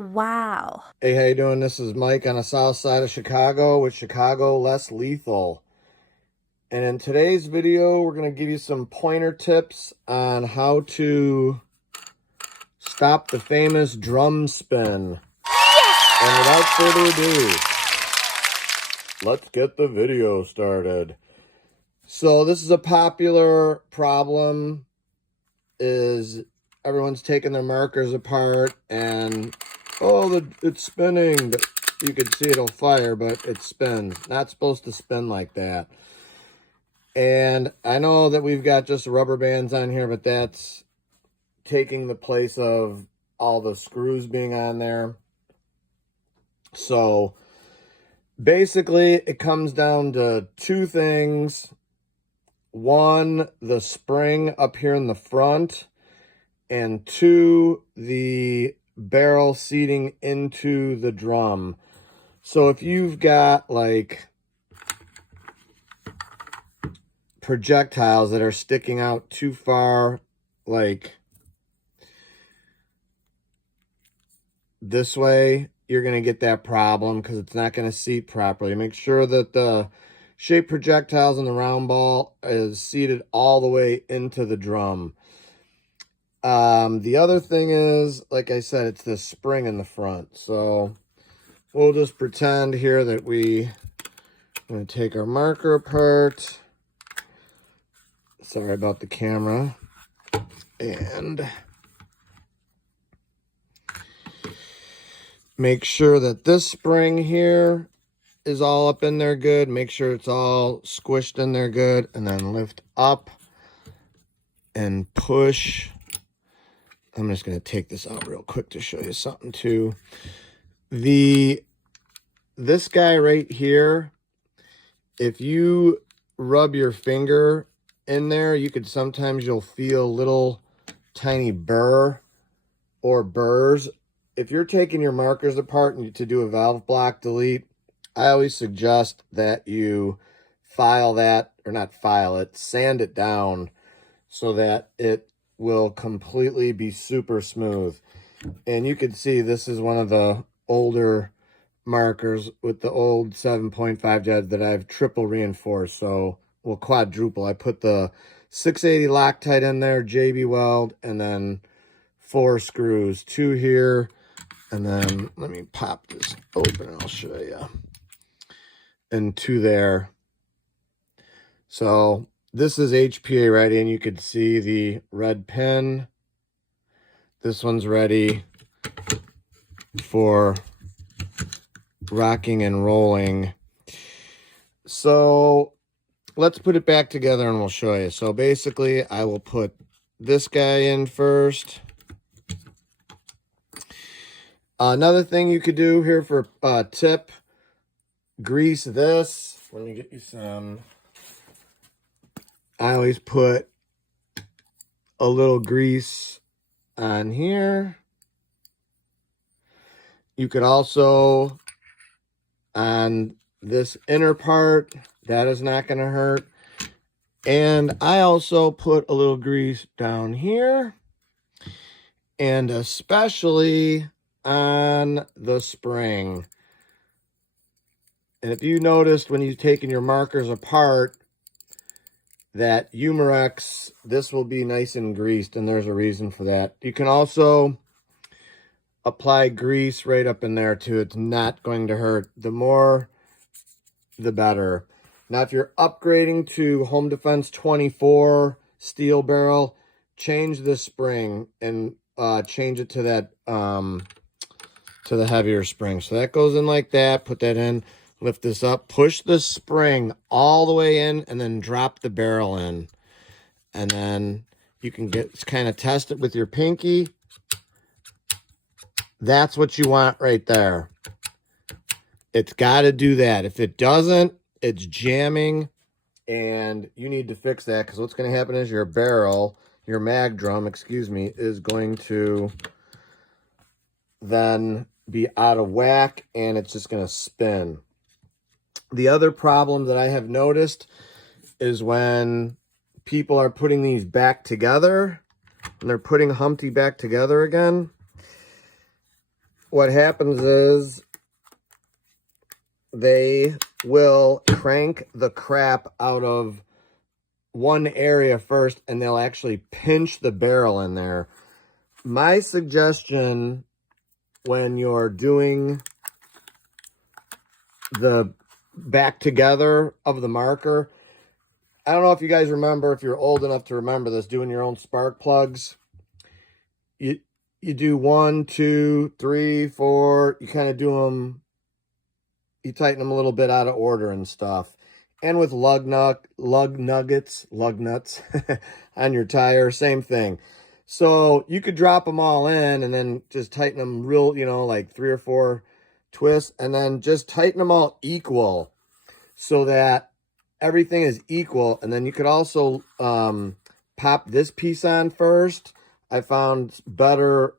Wow. Hey, how you doing? This is Mike on the south side of Chicago with Chicago Less Lethal. And in today's video, we're going to give you some pointer tips on how to stop the famous drum spin. And without further ado, let's get the video started. So this is a popular problem, is everyone's taking their markers apart and, oh, it's spinning, but you can see it'll fire, but it spins. Not supposed to spin like that. And I know that we've got just rubber bands on here, but that's taking the place of all the screws being on there. So basically it comes down to two things. One, the spring up here in the front, and two, the barrel seating into the drum. So if you've got like projectiles that are sticking out too far, like this way, you're going to get that problem because it's not going to seat properly. Make sure that the shaped projectiles in the round ball is seated all the way into the drum. The other thing is, like I said, it's this spring in the front. So we'll just pretend here that I'm going to take our marker apart. Sorry about the camera. And make sure that this spring here is all up in there good. Make sure it's all squished in there good. And then lift up and push. I'm just going to take this out real quick to show you something too. This guy right here, if you rub your finger in there, you'll feel little tiny burr or burrs. If you're taking your markers apart and to do a valve block delete, I always suggest that you sand it down so that it will completely be super smooth. And you can see this is one of the older markers with the old 7.5 jets that I've triple reinforced, well, quadruple. I put the 680 Loctite in there, JB weld, and then 4 screws, 2 here, and then let me pop this open and I'll show you, and 2 there. So this is HPA ready, and you can see the red pin. This one's ready for rocking and rolling. So let's put it back together and we'll show you. So basically, I will put this guy in first. Another thing you could do here for a tip, grease this. Let me get you some. I always put a little grease on here. You could also, on this inner part, that is not going to hurt. And I also put a little grease down here, and especially on the spring. And if you noticed when you've taken your markers apart, that umarex, this will be nice and greased, and there's a reason for that. You can also apply grease right up in there too. It's not going to hurt. The more, the better. Now, if you're upgrading to Home Defense 24 steel barrel, change the spring and change it to that to the heavier spring. So that goes in like that. Put that in. Lift this up, push the spring all the way in, and then drop the barrel in. And then you can kind of test it with your pinky. That's what you want right there. It's got to do that. If it doesn't, it's jamming, and you need to fix that, because what's going to happen is your mag drum, is going to then be out of whack, and it's just going to spin. The other problem that I have noticed is when people are putting these back together, and they're putting Humpty back together again, what happens is they will crank the crap out of one area first, and they'll actually pinch the barrel in there. My suggestion when you're doing the back together of the marker, I don't know if you guys remember, if you're old enough to remember this, doing your own spark plugs. You do 1, 2, 3, 4. You kind of do them, you tighten them a little bit out of order and stuff. And with lug nuts on your tire, same thing. So you could drop them all in and then just tighten them real, you know, like 3 or 4 twists, and then just tighten them all equal so that everything is equal. And then you could also pop this piece on first. I found better,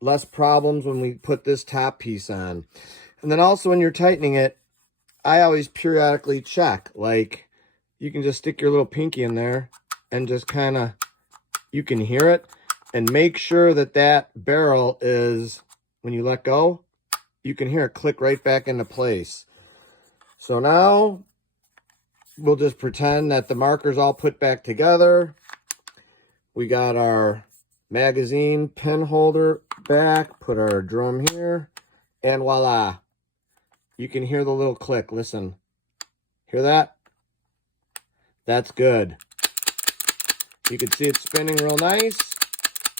less problems when we put this top piece on. And then also when you're tightening it, I always periodically check. Like, you can just stick your little pinky in there and just kind of, you can hear it, and make sure that that barrel is, when you let go, you can hear it click right back into place. So now we'll just pretend that the marker's all put back together. We got our magazine pin holder back, put our drum here, and voila. You can hear the little click. Listen. Hear that? That's good. You can see it spinning real nice.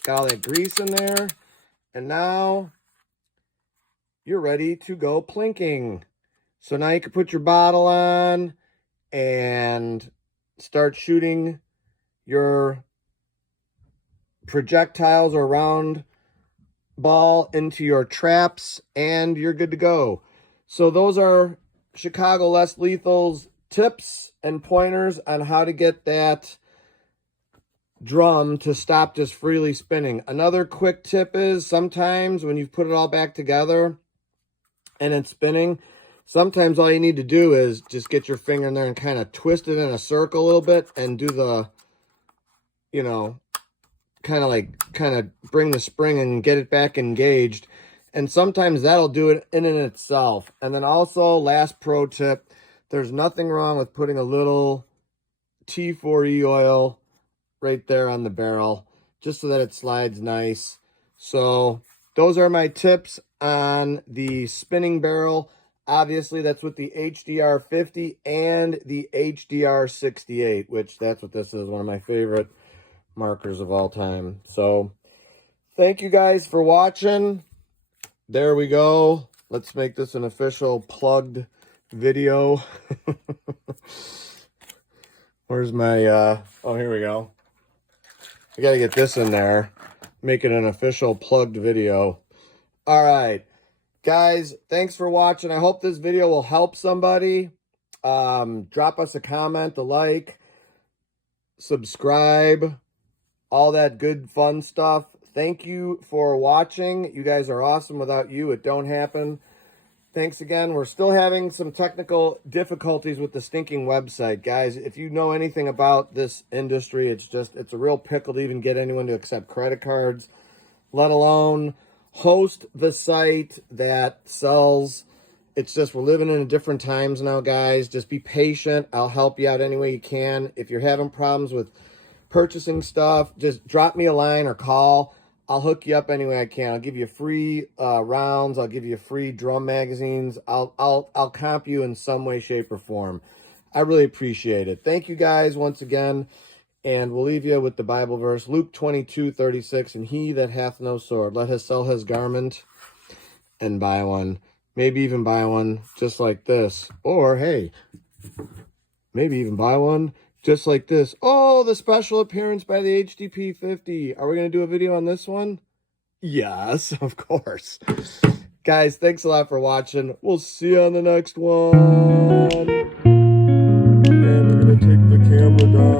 Got all that grease in there. And now you're ready to go plinking. So now you can put your bottle on and start shooting your projectiles or round ball into your traps, and you're good to go. So those are Chicago Less Lethal's tips and pointers on how to get that drum to stop just freely spinning. Another quick tip is, sometimes when you've put it all back together and it's spinning, sometimes all you need to do is just get your finger in there and kind of twist it in a circle a little bit and do the, you know, kind of bring the spring and get it back engaged. And sometimes that'll do it in and itself. And then also, last pro tip, there's nothing wrong with putting a little T4E oil right there on the barrel, just so that it slides nice. So those are my tips on the spinning barrel. Obviously, that's with the Hdr50 and the Hdr68, which that's what this is, one of my favorite markers of all time. So thank you guys for watching. There we go. Let's make this an official plugged video. Where's my oh, here we go. I gotta get this in there, make it an official plugged video. All right, guys, thanks for watching. I hope this video will help somebody. Drop us a comment, a like, subscribe, all that good fun stuff. Thank you for watching. You guys are awesome. Without you, it don't happen. Thanks again. We're still having some technical difficulties with the stinking website. Guys, if you know anything about this industry, it's a real pickle to even get anyone to accept credit cards, let alone host the site that sells. It's just, we're living in different times now, guys. Just be patient. I'll help you out any way you can. If you're having problems with purchasing stuff, just drop me a line or call. I'll hook you up any way I can. I'll give you free rounds. I'll give you free drum magazines. I'll comp you in some way, shape, or form. I really appreciate it. Thank you guys once again. And we'll leave you with the Bible verse, Luke 22:36. And he that hath no sword, let him sell his garment and buy one. Maybe even buy one just like this. Or, hey, maybe even buy one just like this. Oh, the special appearance by the Hdp50. Are we going to do a video on this one? Yes, of course. Guys, thanks a lot for watching. We'll see you on the next one. And we're going to take the camera down.